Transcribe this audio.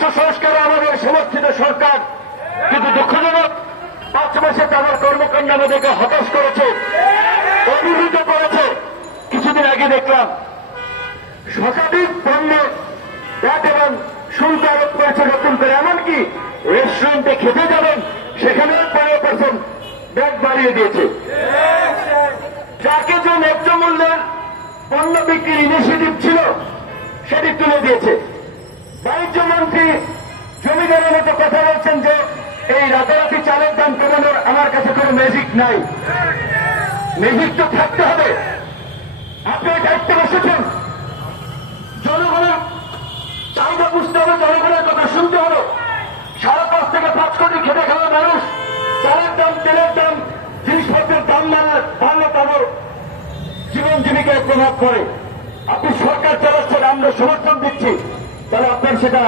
রাষ্ট্র সংস্কারে আমাদের সমর্থিত সরকার, কিন্তু দুঃখজনক 5 মাসে তাদের কর্মকাণ্ড আমাদেরকে হতাশ করেছে, অভিভূত করেছে। কিছুদিন আগে দেখলাম শতাধিক পণ্য ব্যাট এবং শুল্ক আরোপ করেছে নতুন করে। এমনকি রেস্টুরেন্টে খেতে যাবেন সেখানেও 15% ব্যাট বাড়িয়ে দিয়েছে। যাকে যে ন্যায্য মূল্যের পণ্য বিক্রির ইনিশিয়েটিভ ছিল সেটি তুলে দিয়েছে। বাণিজ্য মন্ত্রী জমিদারের মতো কথা বলছেন যে এই রাতারাতি চালের দাম কমানোর আমার কাছে কোনো ম্যাজিক নাই। ম্যাজিক তো থাকতে হবে। আপনি দায়িত্বে বসেছেন, জনগণের চাহিদা বুঝতে হবে, জনগণের কথা শুনতে হবে। 5.5 থেকে 5 কোটি খেটে খাওয়া মানুষ, চালের দাম, তেলের দাম, জিনিসপত্রের দাম বাড়লে তাদের জীবন জীবিকায় প্রভাব পড়ে। আপনি সরকার চালাচ্ছেন, আমরা সমর্থন দিচ্ছি, তাহলে আপনার সেটা